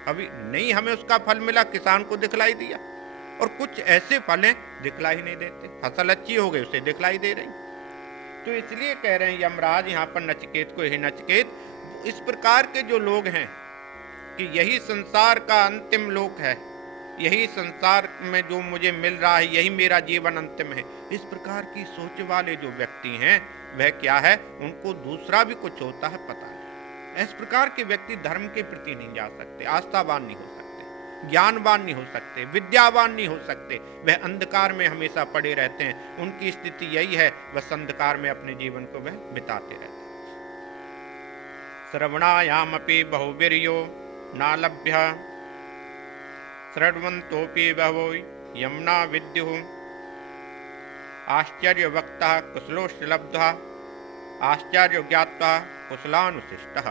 अभी नहीं हमें उसका फल मिला, किसान को दिखलाई दिया, और कुछ ऐसे फल हैं दिखलाई नहीं देते। फसल अच्छी हो गई उसे दिखलाई दे रही। तो इसलिए कह रहे हैं यमराज यहाँ पर नचिकेत को, हे नचिकेत, इस प्रकार के जो लोग हैं कि यही संसार का अंतिम लोक है, यही संसार में जो मुझे मिल रहा है यही मेरा जीवन अंतिम है, इस प्रकार की सोच वाले जो व्यक्ति हैं वह क्या है? उनको दूसरा भी कुछ होता है पता नहीं। इस प्रकार के व्यक्ति धर्म के प्रति नहीं जा सकते, आस्थावान नहीं हो सकते, ज्ञानवान नहीं हो सकते, विद्यावान नहीं हो सकते। वह अंधकार में हमेशा पड़े रहते हैं। उनकी स्थिति यही है, बस अंधकार में अपने जीवन को वह बिताते रहते हैं। श्रवणायामपि बहुवीर्यो नालभ्य श्रवन्तोऽपि बहवो यमुना विद्युः आश्चर्यवक्ता कुशलोश्लब्धः आश्चर्य ज्ञात्वा कुशलानुशिष्टः।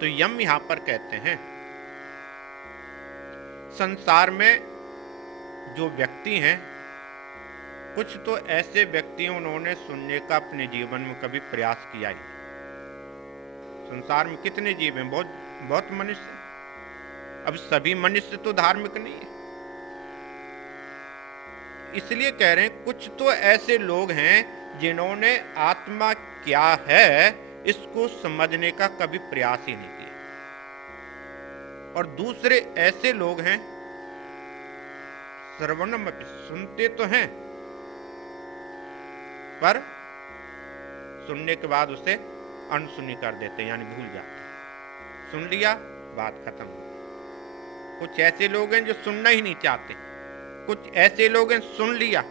तो यम यहां पर कहते हैं संसार में जो व्यक्ति हैं, कुछ तो ऐसे व्यक्ति उन्होंने सुनने का अपने जीवन में कभी प्रयास किया ही। संसार में कितने जीव हैं? बहुत बहुत मनुष्य। अब सभी मनुष्य तो धार्मिक नहीं है, इसलिए कह रहे हैं कुछ तो ऐसे लोग हैं जिन्होंने आत्मा क्या है इसको समझने का कभी प्रयास ही नहीं किया। और दूसरे ऐसे लोग हैं श्रवणम अपि, सुनते तो हैं पर सुनने के बाद उसे अनसुनी कर देते हैं, यानी भूल जाते हैं। सुन लिया, बात खत्म हो गई। कुछ ऐसे लोग हैं जो सुनना ही नहीं चाहते, कुछ ऐसे लोग हैं सुन लिया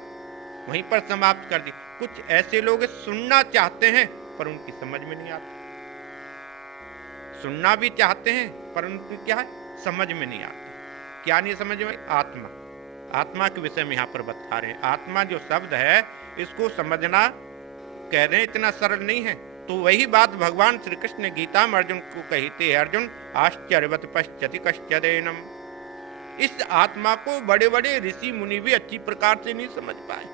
वहीं पर समाप्त कर दी, कुछ ऐसे लोग सुनना चाहते हैं पर उनकी समझ में नहीं आती। सुनना भी चाहते हैं पर उनकी क्या है, समझ में नहीं आती। क्या नहीं समझ में? आत्मा, आत्मा के विषय में यहाँ पर बता रहे हैं। आत्मा जो शब्द है इसको समझना कह रहे हैं इतना सरल नहीं है। तो वही बात भगवान श्री कृष्ण ने गीता में अर्जुन को कही थी, अर्जुन आश्चर्यवत पश्यति कश्चिदेनम। इस आत्मा को बड़े बड़े ऋषि मुनि भी अच्छी प्रकार से नहीं समझ पाए।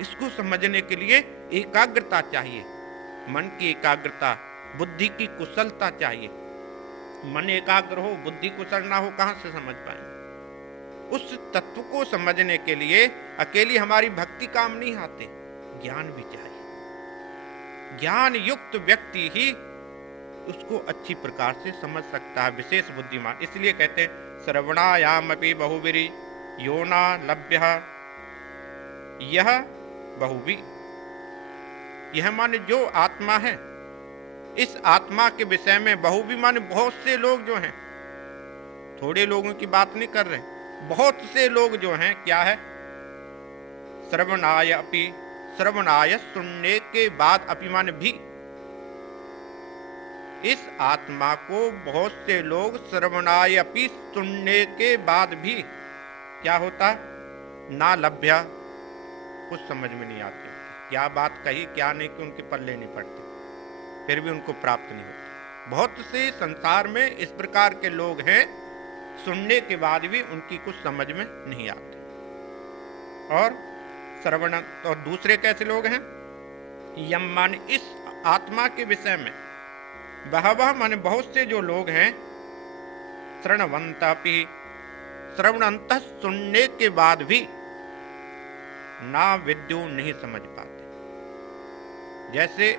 इसको समझने के लिए एकाग्रता चाहिए, मन की एकाग्रता, बुद्धि की कुशलता चाहिए। मन एकाग्र हो, बुद्धि कुशल ना हो, कहां से समझ पाएंगे? उस तत्व को समझने के लिए अकेली हमारी भक्ति काम नहीं आते, ज्ञान भी चाहिए। ज्ञान युक्त व्यक्ति ही उसको अच्छी प्रकार से समझ सकता है, विशेष बुद्धिमान। इसलिए कहते हैं श्रवणायामपि बहुवीरी यो न लभ्य यह बहुवी। यह माने जो आत्मा है, इस आत्मा के विषय में बहुवी माने बहुत से लोग जो हैं, थोड़े लोगों की बात नहीं कर रहे, बहुत से लोग जो हैं, क्या है, श्रवणाय अपि, श्रवणाय सुनने के बाद अपि माने भी। इस आत्मा को बहुत से लोग श्रवणाय अपि, सुनने के बाद भी क्या होता, ना लभ्य, कुछ समझ में नहीं आते, क्या बात कही क्या नहीं, कि उनके पल्ले नहीं पड़ते, फिर भी उनको प्राप्त नहीं होती। बहुत से संसार में इस प्रकार के लोग हैं, सुनने के बाद भी उनकी कुछ समझ में नहीं आती। और श्रवण, और दूसरे कैसे लोग हैं, यम मान इस आत्मा के विषय में, बहवह माने बहुत से जो लोग हैं, श्रवणवंतापि, श्रवणंत सुनने के बाद भी ना विद्यु नहीं समझ पाते। जैसे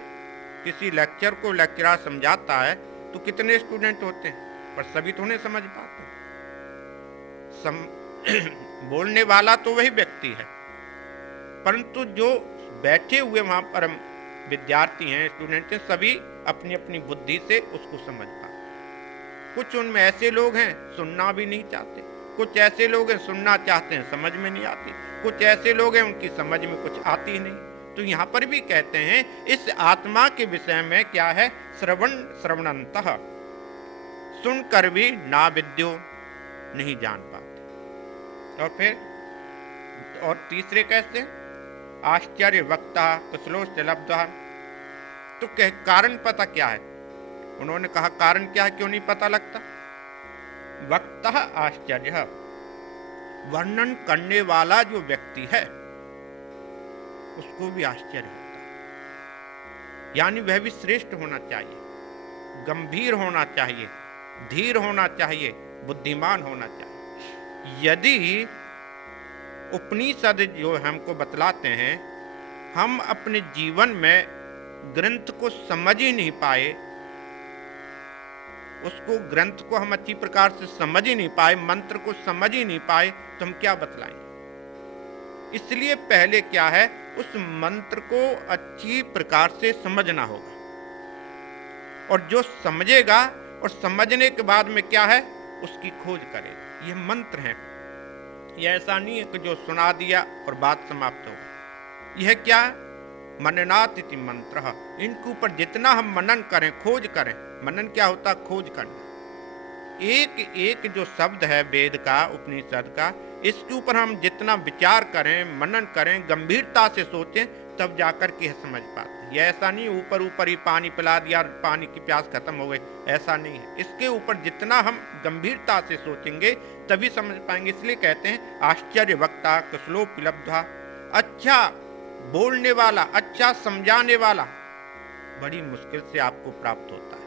किसी लेक्चर को लेक्चरर समझाता है तो कितने स्टूडेंट होते हैं, पर सभी तो नहीं समझ पाते। बोलने वाला तो वही व्यक्ति है, परंतु जो बैठे हुए वहां पर विद्यार्थी हैं, स्टूडेंट हैं, सभी अपनी अपनी बुद्धि से उसको समझ पाते। कुछ उनमें ऐसे लोग हैं सुनना भी नहीं चाहते, कुछ ऐसे लोग हैं सुनना चाहते हैं, समझ में नहीं आती, कुछ ऐसे लोग हैं उनकी समझ में कुछ आती ही नहीं। तो यहाँ पर भी कहते हैं इस आत्मा के विषय में क्या है, श्रवणंतः, सुनकर भी ना विद्यो, नहीं जान पाते। और फिर और तीसरे कैसे, आश्चर्य वक्ता कुशलोश्च लब्धः। तो कारण पता क्या है, उन्होंने कहा कारण क्या है, क्यों नहीं पता लगता। वक्ता आश्चर्य, वर्णन करने वाला जो व्यक्ति है उसको भी आश्चर्य होता है, यानी वह भी श्रेष्ठ होना चाहिए, गंभीर होना चाहिए, धीर होना चाहिए, बुद्धिमान होना चाहिए। यदि उपनिषद जो हमको बतलाते हैं, हम अपने जीवन में ग्रंथ को समझ ही नहीं पाए, उसको ग्रंथ को हम अच्छी प्रकार से समझ ही नहीं पाए, मंत्र को समझ ही नहीं पाए, तो हम क्या बतलाएंगे। इसलिए पहले क्या है, उस मंत्र को अच्छी प्रकार से समझना होगा, और जो समझेगा और समझने के बाद में क्या है, उसकी खोज करेगा। यह मंत्र है, यह ऐसा नहीं है कि जो सुना दिया और बात समाप्त हो गई। यह क्या, मननात् इति मंत्र। इनके ऊपर जितना हम मनन करें, खोज करें, मनन क्या होता है, खोज करना। एक एक जो शब्द है वेद का, उपनिषद का, इसके ऊपर हम जितना विचार करें, मनन करें, गंभीरता से सोचें, तब जाकर के समझ पाते हैं। यह ऐसा नहीं ऊपर ऊपर ही पानी पिला दिया, पानी की प्यास खत्म हो गई, ऐसा नहीं है। इसके ऊपर जितना हम गंभीरता से सोचेंगे तभी समझ पाएंगे। इसलिए कहते हैं आश्चर्य वक्ता कुशलोपि लब्धः। अच्छा बोलने वाला, अच्छा समझाने वाला बड़ी मुश्किल से आपको प्राप्त होता है।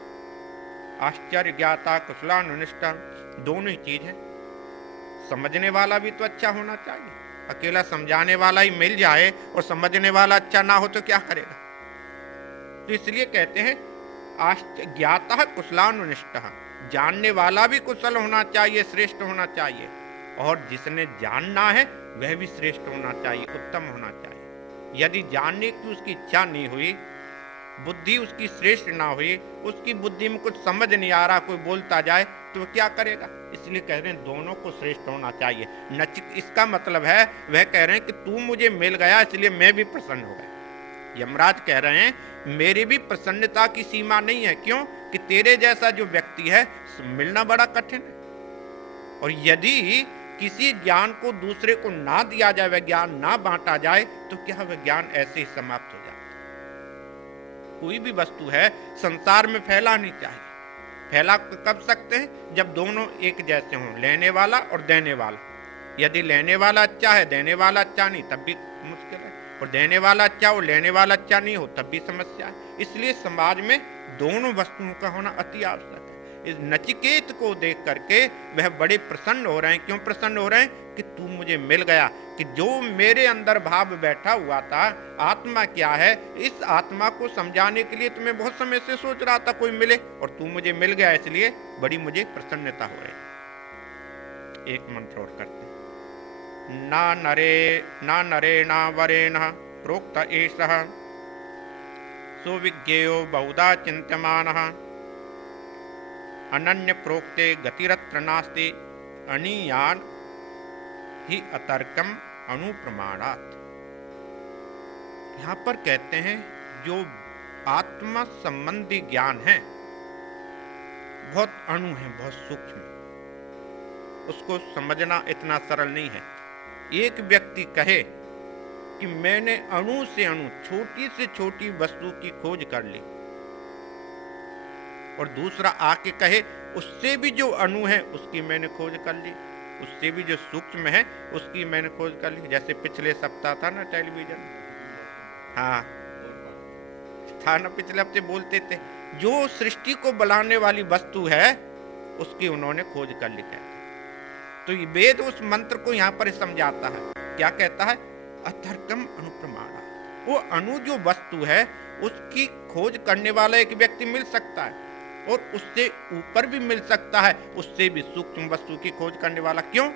आश्चर्य ज्ञाता कुशलानुनिष्ठा, दोनों ही चीज है। समझने वाला भी तो अच्छा होना चाहिए, अकेला समझाने वाला ही मिल जाए और समझने वाला अच्छा ना हो तो क्या करेगा। तो इसलिए कहते हैं ज्ञाता कुशलानुनिष्ठः, जानने वाला भी कुशल होना चाहिए, श्रेष्ठ होना चाहिए, और जिसने जानना है वह भी श्रेष्ठ होना चाहिए, उत्तम होना चाहिए। यदि जानने की उसकी इच्छा नहीं हुई, बुद्धि उसकी श्रेष्ठ ना हुई, उसकी बुद्धि में कुछ समझ नहीं आ रहा, कोई बोलता जाए तो वह क्या करेगा? इसलिए कह रहे हैं दोनों को श्रेष्ठ होना चाहिए। इसका मतलब है वह कह रहे हैं कि तू मुझे मिल गया इसलिए मैं भी प्रसन्न हो गया। यमराज कह रहे हैं मेरी भी प्रसन्नता की सीमा नहीं है। क्यों? कि तेरे जैसा जो व्यक्ति है मिलना बड़ा कठिन है, और यदि किसी ज्ञान को दूसरे को ना दिया जाए, वह ज्ञान ना बांटा जाए, तो क्या वह ज्ञान ऐसे ही समाप्त हो जाता है? कोई भी वस्तु है संसार में फैला नहीं चाहिए। फैला कब सकते हैं? जब दोनों एक जैसे हों, लेने वाला और देने वाला। यदि लेने वाला अच्छा है, देने वाला अच्छा नहीं, तब भी मुश्किल है, और देने वाला अच्छा हो, लेने वाला अच्छा नहीं हो, तब भी समस्या है। इसलिए समाज में दोनों वस्तुओं का होना अति आवश्यक है। इस नचिकेत को देख करके वह बड़े प्रसन्न हो रहे हैं। क्यों प्रसन्न हो रहे हैं? कि तू मुझे मिल गया, कि जो मेरे अंदर भाव बैठा हुआ था, आत्मा क्या है, इस आत्मा को समझाने के लिए तो मैं बहुत समय से सोच रहा था कोई मिले, और तू मुझे मिल गया, इसलिए बड़ी मुझे प्रसन्नता हो रही। एक मंत्र और करते हैं। ना नरेण वरेण प्रोक्त एषः सुविज्ञेयो बहुधा चिन्त्यमानः अनन्य प्रोक्ते गतिरत्र नास्ति अनीयान ही अतर्कम अनुप्रमाणात्। यहां पर कहते हैं जो आत्मा संबंधी ज्ञान है बहुत अणु है, बहुत सूक्ष्म, उसको समझना इतना सरल नहीं है। एक व्यक्ति कहे कि मैंने अणु से अणु, छोटी से छोटी वस्तु की खोज कर ली, और दूसरा आके कहे उससे भी जो अणु है उसकी मैंने खोज कर ली, उससे भी जो सूक्ष्म है उसकी मैंने खोज कर ली। जैसे पिछले सप्ताह था ना टेलीविजन, हाँ था ना, पिछले हफ्ते बोलते थे जो सृष्टि को बनाने वाली वस्तु है उसकी उन्होंने खोज कर ली। कहते तो ये वेद उस मंत्र को यहाँ पर समझाता है। क्या कहता है? अतर्कम अनुप्रमाणा। वो अणु जो वस्तु है उसकी खोज करने वाला एक व्यक्ति मिल सकता है, और उससे ऊपर भी मिल सकता है, उससे भी सूक्ष्म वस्तु की खोज करने वाला। क्यों?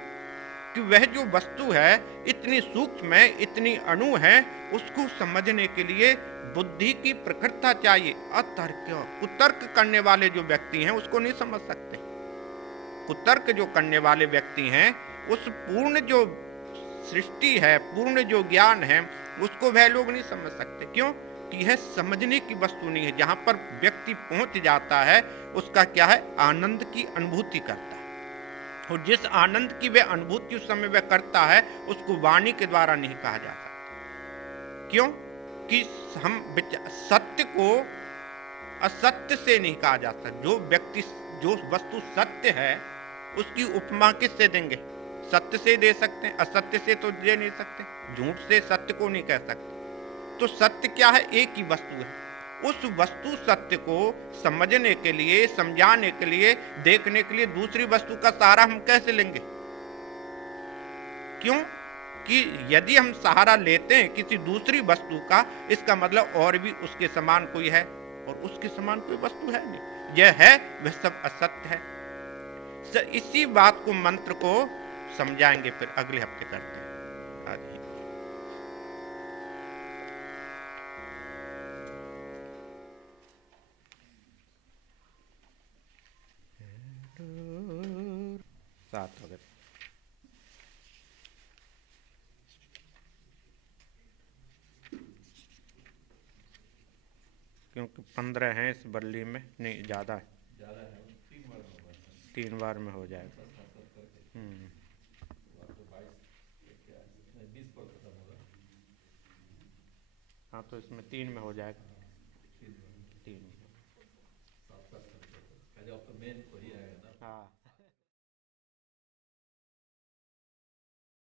कि वह जो वस्तु है इतनी सूक्ष्म है, इतनी अणु है, उसको समझने के लिए बुद्धि की प्रखरता चाहिए। अतर्क, कुतर्क करने वाले जो व्यक्ति हैं उसको नहीं समझ सकते। कुतर्क जो करने वाले व्यक्ति हैं उस पूर्ण जो सृष्टि है, पूर्ण जो ज्ञान है, उसको वह लोग नहीं समझ सकते। क्यों? कि यह समझने की वस्तु नहीं है। जहां पर व्यक्ति पहुंच जाता है उसका क्या है? आनंद की अनुभूति करता है, और जिस आनंद की वह अनुभूति उस समय वह करता है उसको वाणी के द्वारा नहीं कहा जा सकता। क्यों? कि हम सत्य को असत्य से नहीं कहा जा सकता। जो व्यक्ति, जो वस्तु सत्य है उसकी उपमा किससे देंगे? सत्य से दे सकते हैं, असत्य से तो दे नहीं सकते। झूठ से सत्य को नहीं कह सकते। तो सत्य क्या है? एक ही वस्तु है। उस वस्तु सत्य को समझने के लिए, समझाने के लिए, देखने के लिए दूसरी वस्तु का सहारा हम कैसे लेंगे? क्यों? कि यदि हम सहारा लेते हैं किसी दूसरी वस्तु का, इसका मतलब और भी उसके समान कोई है, और उसके समान कोई वस्तु है नहीं। यह है वह सब असत्य है। इसी बात को, मंत्र को समझाएंगे, फिर अगले हफ्ते करते हैं। आज ही सात हो गए। क्योंकि 15 हैं इस बल्ली में, नहीं ज़्यादा है, 3 बार में हो जाएगा। हाँ तो इसमें 3 में हो जाएगा। 3 में